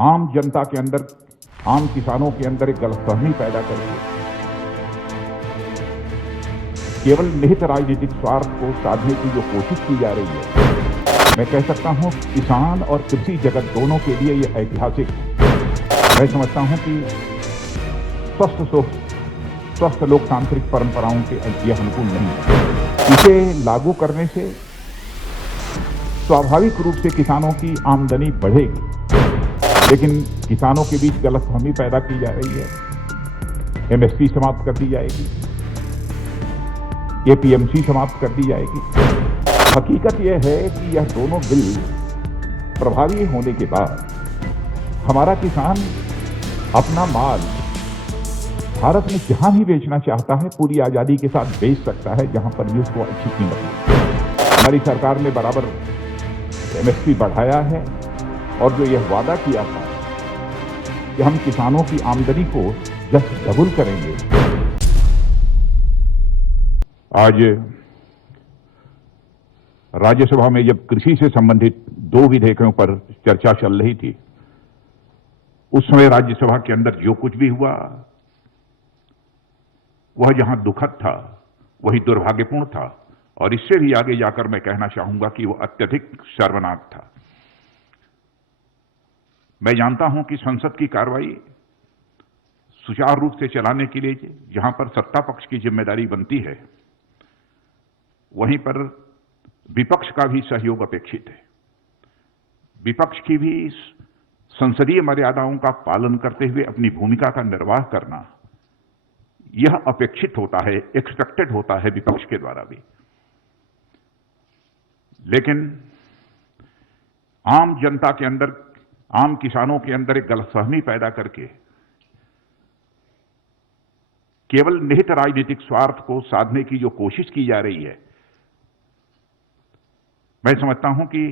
आम जनता के अंदर, आम किसानों के अंदर एक गलतफहमी पैदा करके केवल निहित राजनीतिक स्वार्थ को साधने की जो कोशिश की जा रही है, मैं कह सकता हूं किसान और कृषि जगत दोनों के लिए ये ऐतिहासिक है। मैं समझता हूं कि स्वस्थ लोकतांत्रिक परंपराओं के यह अनुकूल नहीं है। इसे लागू करने से स्वाभाविक रूप से किसानों की आमदनी बढ़ेगी, लेकिन किसानों के बीच गलतफहमी पैदा की जा रही है। एमएसपी समाप्त कर दी जाएगी, एपीएमसी समाप्त कर दी जाएगी। हकीकत यह है कि यह दोनों बिल प्रभावी होने के बाद हमारा किसान अपना माल भारत में जहां भी बेचना चाहता है पूरी आजादी के साथ बेच सकता है, जहां पर भी उसको अच्छी कीमत मिले। हमारी सरकार ने बराबर एमएसपी बढ़ाया है और जो यह वादा किया था कि हम किसानों की आमदनी को जस्ट डबल करेंगे। आज राज्यसभा में जब कृषि से संबंधित 2 विधेयकों पर चर्चा चल रही थी, उस समय राज्यसभा के अंदर जो कुछ भी हुआ वह जहां दुखद था वही दुर्भाग्यपूर्ण था, और इससे भी आगे जाकर मैं कहना चाहूंगा कि वह अत्यधिक शर्मनाक था। मैं जानता हूं कि संसद की कार्रवाई सुचारू रूप से चलाने के लिए जहां पर सत्ता पक्ष की जिम्मेदारी बनती है, वहीं पर विपक्ष का भी सहयोग अपेक्षित है। विपक्ष की भी संसदीय मर्यादाओं का पालन करते हुए अपनी भूमिका का निर्वाह करना यह अपेक्षित होता है, एक्सपेक्टेड होता है विपक्ष के द्वारा भी। लेकिन आम जनता के अंदर, आम किसानों के अंदर एक गलतफहमी पैदा करके केवल निहित राजनीतिक स्वार्थ को साधने की जो कोशिश की जा रही है, मैं समझता हूं कि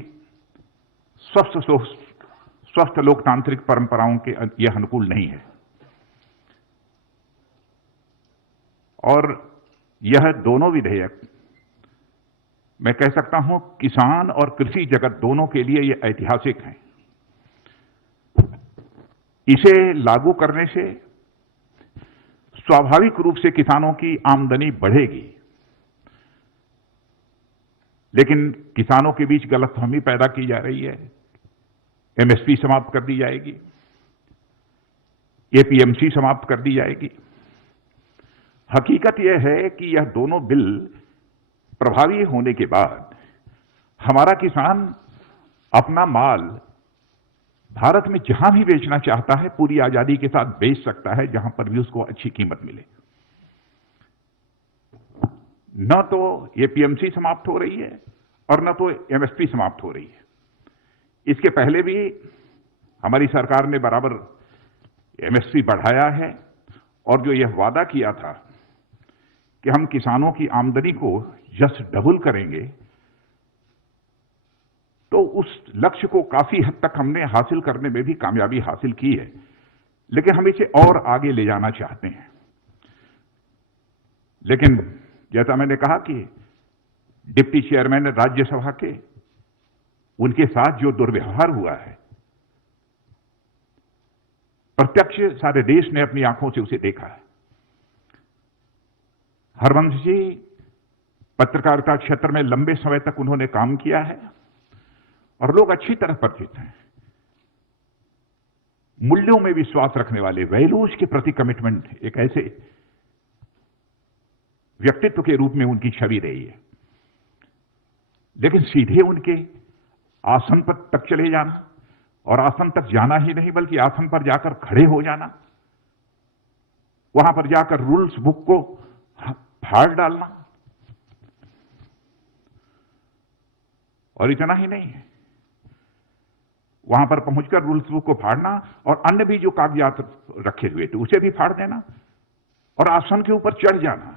स्वस्थ लोकतांत्रिक परंपराओं के यह अनुकूल नहीं है। और यह दोनों विधेयक, मैं कह सकता हूं किसान और कृषि जगत दोनों के लिए यह ऐतिहासिक हैं। इसे लागू करने से स्वाभाविक रूप से किसानों की आमदनी बढ़ेगी, लेकिन किसानों के बीच गलतफहमी पैदा की जा रही है। एमएसपी समाप्त कर दी जाएगी, एपीएमसी समाप्त कर दी जाएगी। हकीकत यह है कि यह दोनों बिल प्रभावी होने के बाद हमारा किसान अपना माल भारत में जहां भी बेचना चाहता है पूरी आजादी के साथ बेच सकता है, जहां पर भी उसको अच्छी कीमत मिले। न तो एपीएमसी समाप्त हो रही है और न तो एमएसपी समाप्त हो रही है। इसके पहले भी हमारी सरकार ने बराबर एमएसपी बढ़ाया है, और जो यह वादा किया था कि हम किसानों की आमदनी को जस्ट डबल करेंगे, तो उस लक्ष्य को काफी हद तक हमने हासिल करने में भी कामयाबी हासिल की है, लेकिन हम इसे और आगे ले जाना चाहते हैं। लेकिन जैसा मैंने कहा कि डिप्टी चेयरमैन राज्यसभा के, उनके साथ जो दुर्व्यवहार हुआ है, प्रत्यक्ष सारे देश ने अपनी आंखों से उसे देखा है। हरवंश जी पत्रकारिता क्षेत्र में लंबे समय तक उन्होंने काम किया है और लोग अच्छी तरह परिचित हैं। मूल्यों में विश्वास रखने वाले, वैल्यूज के प्रति कमिटमेंट, एक ऐसे व्यक्तित्व के रूप में उनकी छवि रही है। लेकिन सीधे उनके आसन पर तक चले जाना, और आसन तक जाना ही नहीं बल्कि आसन पर जाकर खड़े हो जाना, वहां पर जाकर रूल्स बुक को फाड़ डालना, और इतना ही नहीं है, वहां पर पहुंचकर रूल्स बुक को फाड़ना और अन्य भी जो कागजात रखे हुए थे उसे भी फाड़ देना और आसन के ऊपर चढ़ जाना।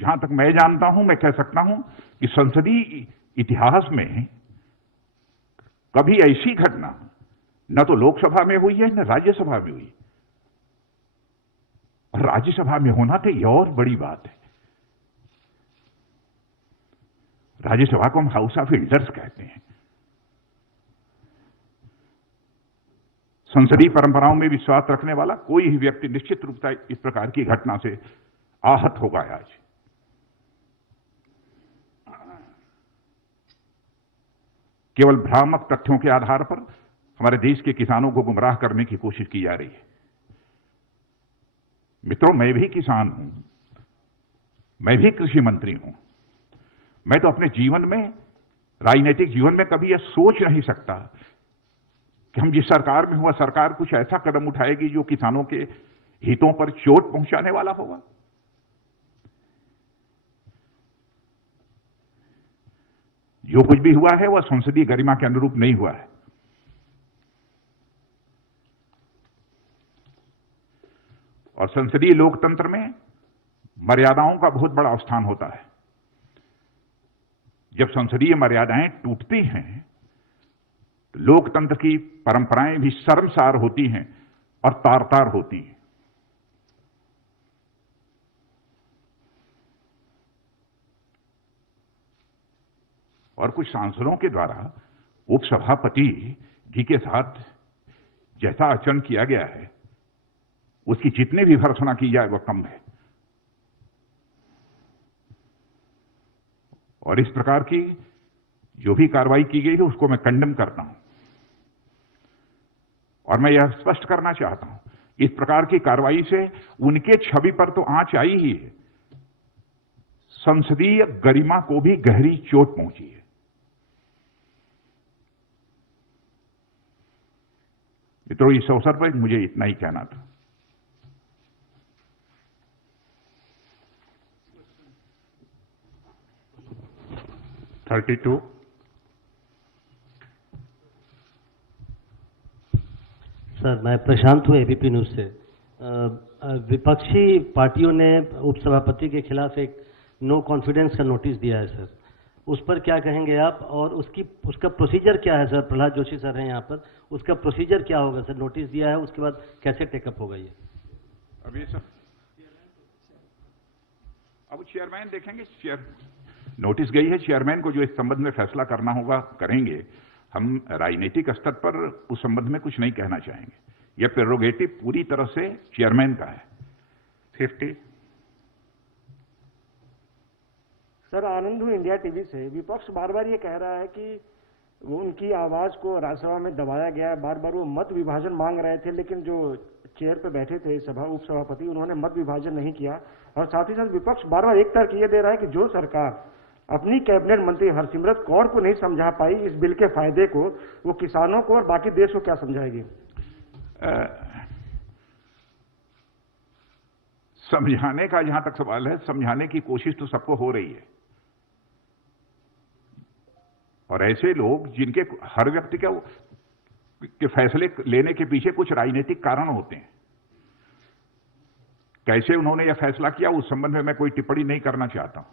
जहां तक मैं जानता हूं, मैं कह सकता हूं कि संसदीय इतिहास में कभी ऐसी घटना न तो लोकसभा में हुई है न राज्यसभा में हुई, और राज्यसभा में होना तो यह और बड़ी बात है। राज्यसभा को हम हाउस ऑफ एल्डर्स कहते हैं। संसदीय परंपराओं में विश्वास रखने वाला कोई ही व्यक्ति निश्चित रूप से इस प्रकार की घटना से आहत होगा। आज केवल भ्रामक तथ्यों के आधार पर हमारे देश के किसानों को गुमराह करने की कोशिश की जा रही है। मित्रों, मैं भी किसान हूं, मैं भी कृषि मंत्री हूं। मैं तो अपने जीवन में, राजनीतिक जीवन में कभी यह सोच नहीं सकता कि हम जिस सरकार में हुआ सरकार कुछ ऐसा कदम उठाएगी जो किसानों के हितों पर चोट पहुंचाने वाला होगा। जो कुछ भी हुआ है वह संसदीय गरिमा के अनुरूप नहीं हुआ है। और संसदीय लोकतंत्र में मर्यादाओं का बहुत बड़ा स्थान होता है। जब संसदीय मर्यादाएं टूटती हैं तो लोकतंत्र की परंपराएं भी शर्मसार होती हैं और तार-तार होती हैं। और कुछ सांसदों के द्वारा उपसभापति जी के साथ जैसा आचरण किया गया है उसकी जितनी भी भर्त्सना की जाए वह कम है। और इस प्रकार की जो भी कार्रवाई की गई है उसको मैं कंडेम करता हूं। और मैं यह स्पष्ट करना चाहता हूं, इस प्रकार की कार्रवाई से उनके छवि पर तो आंच आई ही है, संसदीय गरिमा को भी गहरी चोट पहुंची है। मित्रों, इस अवसर पर मुझे इतना ही कहना था। सर, मैं प्रशांत हूँ एबीपी न्यूज से। विपक्षी पार्टियों ने उपसभापति के खिलाफ एक नो कॉन्फिडेंस का नोटिस दिया है सर, उस पर क्या कहेंगे आप? और उसका प्रोसीजर क्या है सर? प्रहलाद जोशी सर हैं यहाँ पर, उसका प्रोसीजर क्या होगा सर? नोटिस दिया है, उसके बाद कैसे टेकअप होगा ये? अभी सर अब चेयरमैन देखेंगे। नोटिस गई है, चेयरमैन को जो इस संबंध में फैसला करना होगा करेंगे। हम राजनीतिक स्तर पर उस संबंध में कुछ नहीं कहना चाहेंगे। यह प्रेरोगेटिव पूरी तरह से चेयरमैन का है। 50 सर, आनंद हूँ इंडिया टीवी से। विपक्ष बार बार ये कह रहा है कि वो उनकी आवाज को राज्यसभा में दबाया गया है। बार बार वो मत विभाजन मांग रहे थे, लेकिन जो चेयर पे बैठे थे उपसभापति, उन्होंने मत विभाजन नहीं किया। और साथ ही साथ विपक्ष बार बार एक तर्क ये दे रहा है कि जो सरकार अपनी कैबिनेट मंत्री हरसिमरत कौर को नहीं समझा पाई इस बिल के फायदे को, वो किसानों को और बाकी देश को क्या समझाएगी? समझाने का जहां तक सवाल है, समझाने की कोशिश तो सबको हो रही है। और ऐसे लोग जिनके हर व्यक्ति के फैसले लेने के पीछे कुछ राजनीतिक कारण होते हैं। कैसे उन्होंने यह फैसला किया उस संबंध में मैं कोई टिप्पणी नहीं करना चाहता हूं।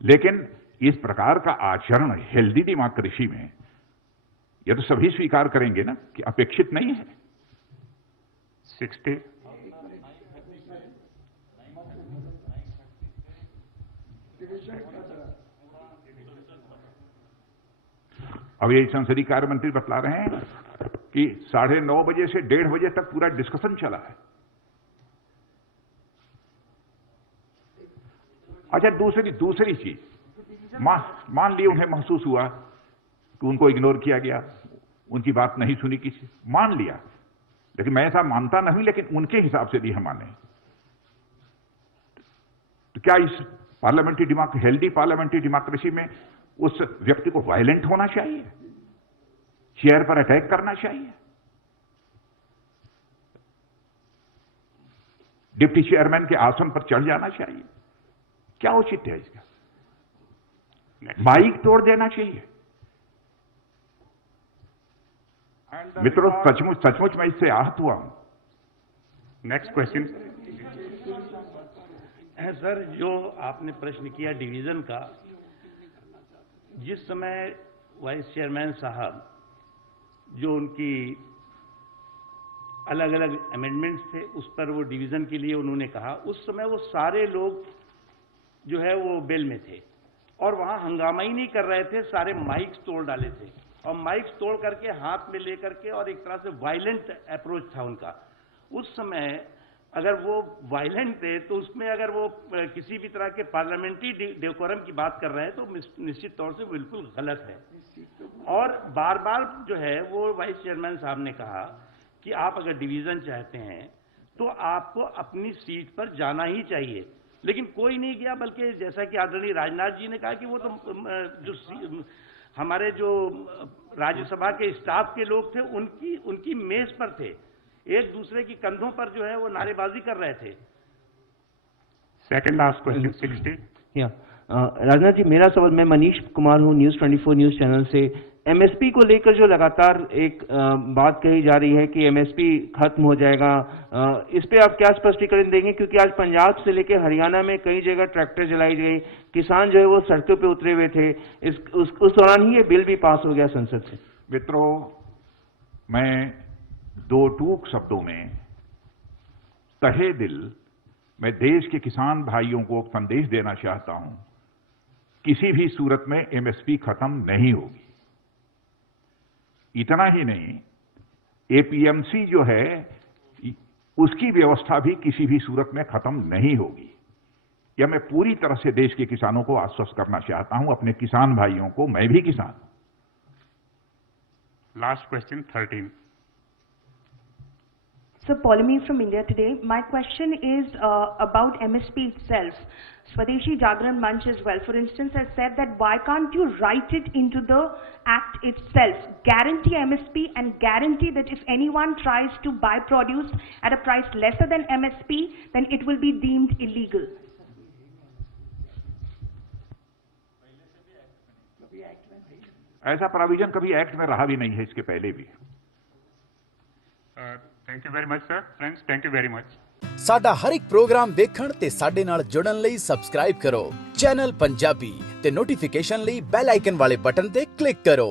लेकिन इस प्रकार का आचरण हेल्दी डेमोक्रेसी में यह तो सभी स्वीकार करेंगे ना कि अपेक्षित नहीं है। 60 अब ये संसदीय कार्य मंत्री बतला रहे हैं कि 9:30 बजे से 1:30 बजे तक पूरा डिस्कशन चला है। अच्छा, दूसरी चीज, मान लिया उन्हें महसूस हुआ कि उनको इग्नोर किया गया, उनकी बात नहीं सुनी किसी, मान लिया। लेकिन मैं ऐसा मानता नहीं, लेकिन उनके हिसाब से भी हम माने तो क्या इस हेल्दी पार्लियामेंट्री डेमोक्रेसी में उस व्यक्ति को वायलेंट होना चाहिए, चेयर पर अटैक करना चाहिए? डिप्टी चेयरमैन के आसन पर चढ़ जाना चाहिए? क्या औचित्य है इसका? माइक तोड़ देना चाहिए? मित्रों, सचमुच मैं इससे आहत हुआ हूं। नेक्स्ट क्वेश्चन है सर, जो आपने प्रश्न किया डिवीजन का, जिस समय वाइस चेयरमैन साहब जो उनकी अलग अलग अमेंडमेंट्स थे उस पर वो डिवीजन के लिए उन्होंने कहा, उस समय वो सारे लोग जो है वो बेल में थे। और वहां हंगामा ही नहीं कर रहे थे, सारे माइक्स तोड़ डाले थे और माइक्स तोड़ करके हाथ में लेकर के, और एक तरह से वायलेंट अप्रोच था उनका। उस समय अगर वो वायलेंट थे तो उसमें अगर वो किसी भी तरह के पार्लियामेंट्री डेकोरम की बात कर रहे हैं तो निश्चित तौर से बिल्कुल गलत है। और बार बार जो है वो वाइस चेयरमैन साहब ने कहा कि आप अगर डिवीजन चाहते हैं तो आपको अपनी सीट पर जाना ही चाहिए, लेकिन कोई नहीं गया, बल्कि जैसा कि आदरणीय राजनाथ जी ने कहा कि वो तो जो हमारे जो राज्यसभा के स्टाफ के लोग थे उनकी मेज पर थे, एक दूसरे की कंधों पर जो है वो नारेबाजी कर रहे थे। Second last question 60। Rajnath ji, मेरा सवाल, मैं मनीष कुमार हूँ, न्यूज़ 24 न्यूज़ चैनल से। एमएसपी को लेकर जो लगातार एक बात कही जा रही है कि एमएसपी खत्म हो जाएगा, इस पे आप क्या स्पष्टीकरण देंगे? क्योंकि आज पंजाब से लेकर हरियाणा में कई जगह ट्रैक्टर जलाई गई, किसान जो है वो सड़कों पे उतरे हुए थे, उस दौरान ही ये बिल भी पास हो गया संसद से। मित्रों, मैं दो टूक शब्दों में तहे दिल मैं देश के किसान भाइयों को संदेश देना चाहता हूं, किसी भी सूरत में एमएसपी खत्म नहीं होगी। इतना ही नहीं, एपीएमसी जो है उसकी व्यवस्था भी किसी भी सूरत में खत्म नहीं होगी। यह मैं पूरी तरह से देश के किसानों को आश्वस्त करना चाहता हूं, अपने किसान भाइयों को। मैं भी किसान हूं। Last question 13। So, Polemy from India Today. My question is about MSP itself. Swadeshi Jagran Manch as well, for instance, has said that why can't you write it into the act itself, guarantee MSP and guarantee that if anyone tries to buy produce at a price lesser than MSP, then it will be deemed illegal. ऐसा provision कभी act में रहा भी नहीं है, इसके पहले भी। Thank you very much sir. Friends, thank you very much. ਸਾਡਾ ਹਰ ਇੱਕ ਪ੍ਰੋਗਰਾਮ ਦੇਖਣ ਤੇ ਸਾਡੇ ਨਾਲ ਜੁੜਨ ਲਈ ਸਬਸਕ੍ਰਾਈਬ ਕਰੋ ਚੈਨਲ ਪੰਜਾਬੀ ਤੇ ਨੋਟੀਫਿਕੇਸ਼ਨ ਲਈ ਬੈਲ ਆਈਕਨ ਵਾਲੇ ਬਟਨ ਤੇ ਕਲਿੱਕ ਕਰੋ।